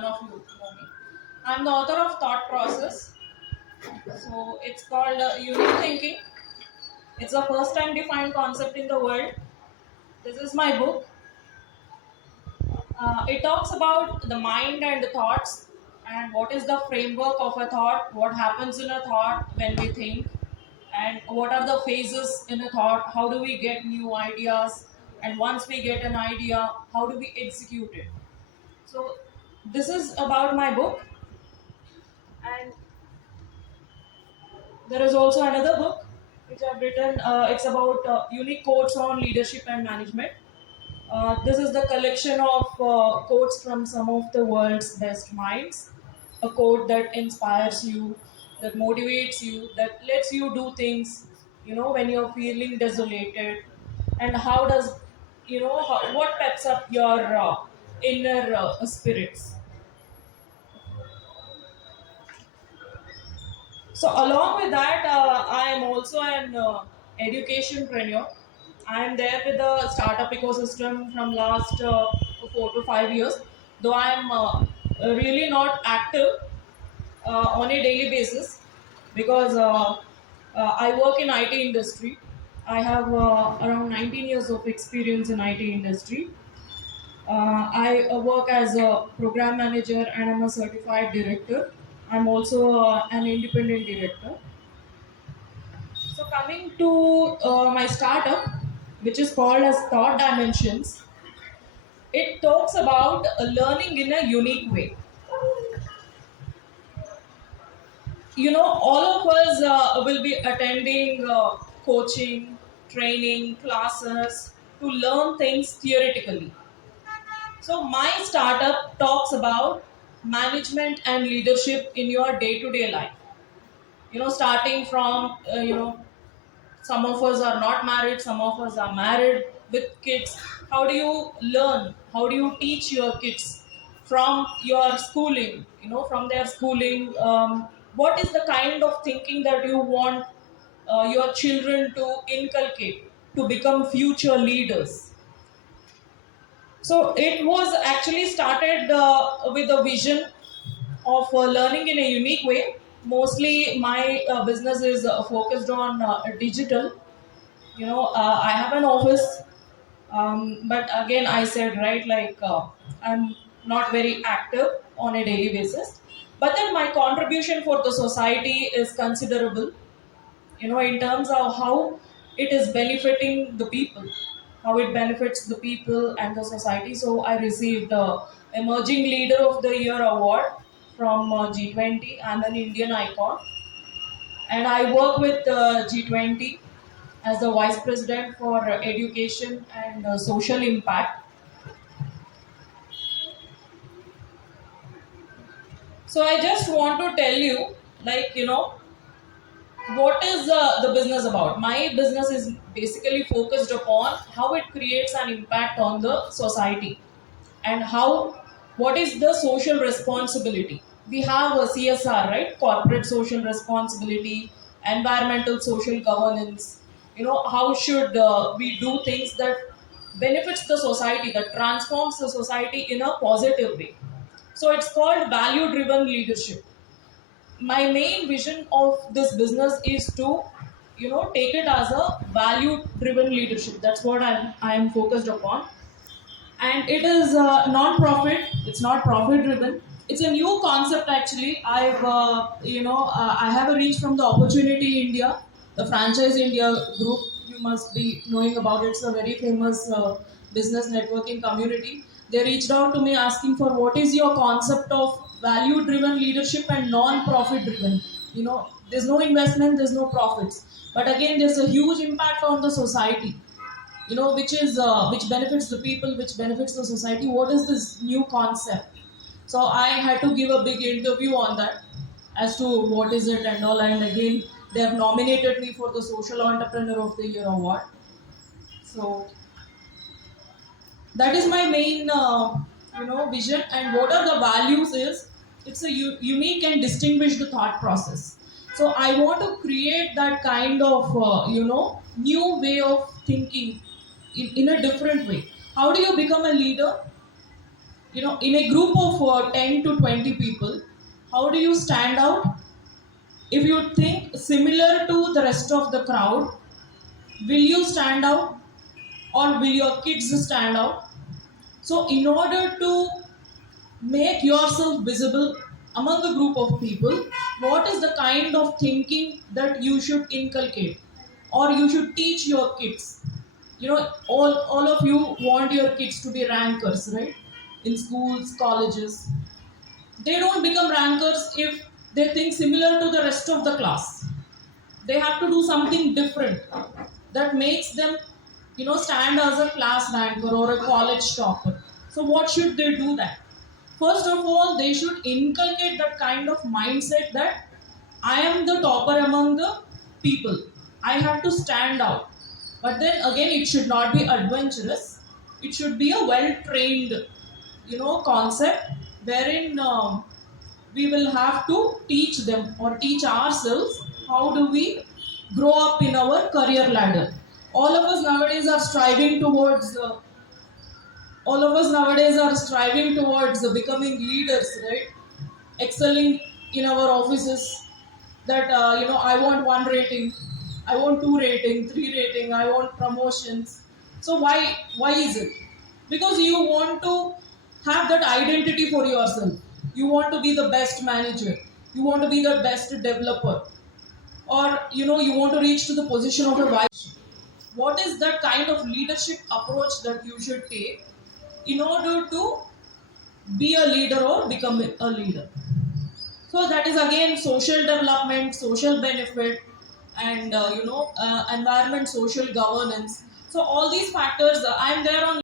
none of you know me. I'm the author of Thought Process. So it's called Unique Thinking. It's the first time defined concept in the world. This is my book. It talks about the mind and the thoughts and what is the framework of a thought, what happens in a thought when we think, and what are the phases in a thought, how do we get new ideas, and once we get an idea, how do we execute it. So, this is about my book, and there is also another book which I've written. It's about unique quotes on leadership and management. This is the collection of quotes from some of the world's best minds. A quote that inspires you, that motivates you, that lets you do things, when you're feeling desolated. And how does, what peps up your inner spirits. So along with that, I am also an educationpreneur. I am there with the startup ecosystem from last 4 to 5 years. Though I am really not active on a daily basis because I work in IT industry. I have around 19 years of experience in IT industry. I work as a program manager and I'm a certified director. I'm also an independent director. So coming to my startup, which is called as Thought Dimensions, it talks about learning in a unique way. All of us will be attending coaching, training, classes to learn things theoretically. So my startup talks about management and leadership in your day-to-day life. Starting from some of us are not married, some of us are married with kids. How do you learn? How do you teach your kids from your schooling? From their schooling, what is the kind of thinking that you want your children to inculcate to become future leaders? So it was actually started with a vision of learning in a unique way. Mostly, my business is focused on digital. I have an office, but again, I said right, like I'm not very active on a daily basis. But then my contribution for the society is considerable. In terms of how it is benefiting the people, how it benefits the people and the society. So I received the Emerging Leader of the Year award from G20. I'm an Indian icon, and I work with G20 as the Vice President for Education and Social Impact. So I just want to tell you, like, what is the business about. My business is basically focused upon how it creates an impact on the society, and what is the social responsibility. We have a CSR, right? Corporate social responsibility, environmental social governance. How should we do things that benefits the society, that transforms the society in a positive way. So it's called value driven leadership. My main vision of this business is to take it as a value driven leadership. That's what I am focused upon. And it is non-profit. It's not profit driven. It's a new concept actually. I have a reach from the Opportunity India, the Franchise India group. You must be knowing about it. It's a very famous business networking community. They reached out to me asking for what is your concept of value driven leadership and non-profit driven. There's no investment, there's no profits, but again there's a huge impact on the society, which benefits the people, which benefits the society. What is this new concept? So I had to give a big interview on that as to what is it and all. And again, they have nominated me for the Social Entrepreneur of the Year award. So that is my main vision. And what are the values is, it's a unique and distinguished thought process. So I want to create that kind of new way of thinking in a different way. How do you become a leader? in a group of 10 to 20 people, how do you stand out? If you think similar to the rest of the crowd, will you stand out, or will your kids stand out? So in order to make yourself visible among a group of people, what is the kind of thinking that you should inculcate or you should teach your kids? All of you want your kids to be rankers, right? In schools, colleges, they don't become rankers if they think similar to the rest of the class. They have to do something different that makes them stand as a class ranker or a college topper. So what should they do? That first of all, they should inculcate that kind of mindset that I am the topper among the people, I have to stand out. But then again, it should not be adventurous. It should be a well trained concept, wherein we will have to teach them or teach ourselves how do we grow up in our career ladder. All of us nowadays are striving towards becoming leaders, right? Excelling in our offices. That I want one rating, I want two rating, three rating, I want promotions. So why is it? Because you want to have that identity for yourself. You want to be the best manager, you want to be the best developer, or you want to reach to the position of a vice. What is that kind of leadership approach that you should take in order to be a leader or become a leader? So that is again social development, social benefit, and environment, social governance. So all these factors, I'm there on